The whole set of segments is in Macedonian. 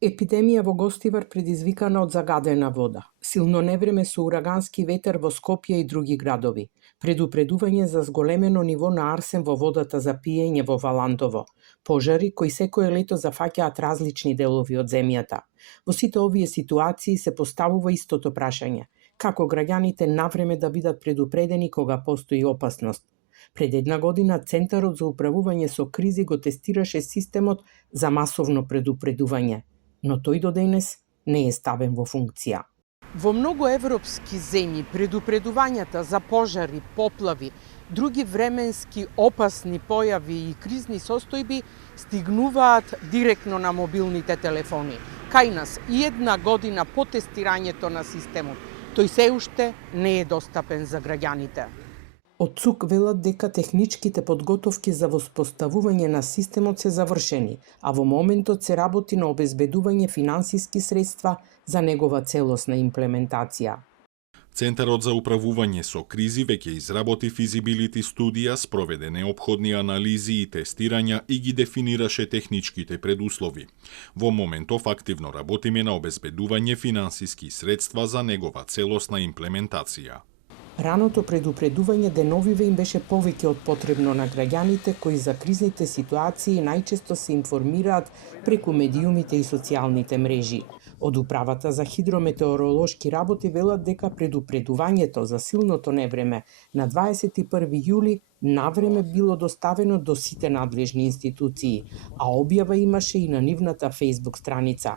Епидемија во Гостивар предизвикана од загадена вода, силно невреме со урагански ветер во Скопје и други градови, предупредување за зголемено ниво на арсен во водата за пиење во Валантово, пожари кои секое лето зафаќаат различни делови од земјата. Во сите овие ситуации се поставува истото прашање: како граѓаните навреме да бидат предупредени кога постои опасност? Пред една година Центарот за управување со кризи го тестираше системот за масовно предупредување, но тој до денес не е ставен во функција. Во многу европски земји предупредувањата за пожари, поплави, други временски опасни појави и кризни состојби стигнуваат директно на мобилните телефони. Кај нас и една година по тестирањето на системот, тој се уште не е достапен за граѓаните. Од ЦУК велат дека техничките подготовки за воспоставување на системот се завршени, а во моментот се работи на обезбедување финансиски средства за негова целосна имплементација. Центарот за управување со кризи веќе изработи физибилити студија, спроведе неопходни анализи и тестирања и ги дефинираше техничките предуслови. Во моментов активно работиме на обезбедување финансиски средства за негова целосна имплементација. Раното предупредување деновиве им беше повеќе од потребно на граѓаните кои за кризните ситуации најчесто се информираат преку медиумите и социјалните мрежи. Од Управата за хидрометеоролошки работи велат дека предупредувањето за силното невреме на 21 јули навреме било доставено до сите надлежни институции, а објава имаше и на нивната Facebook страница.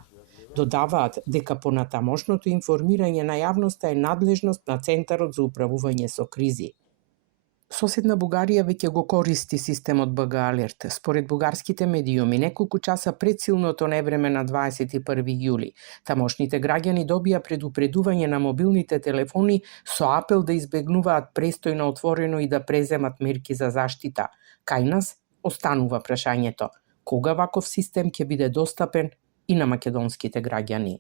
Додаваат дека понатамошното информирање на јавноста е надлежност на Центарот за управување со кризи. Соседна Бугарија веќе го користи системот БГ Алерт. Според бугарските медиуми, неколку часа пред силното невреме на 21 јули, тамошните граѓани добија предупредување на мобилните телефони со апел да избегнуваат престој на отворено и да преземат мерки за заштита. Кај нас останува прашањето: кога ваков систем ќе биде достапен и на македонските граѓани?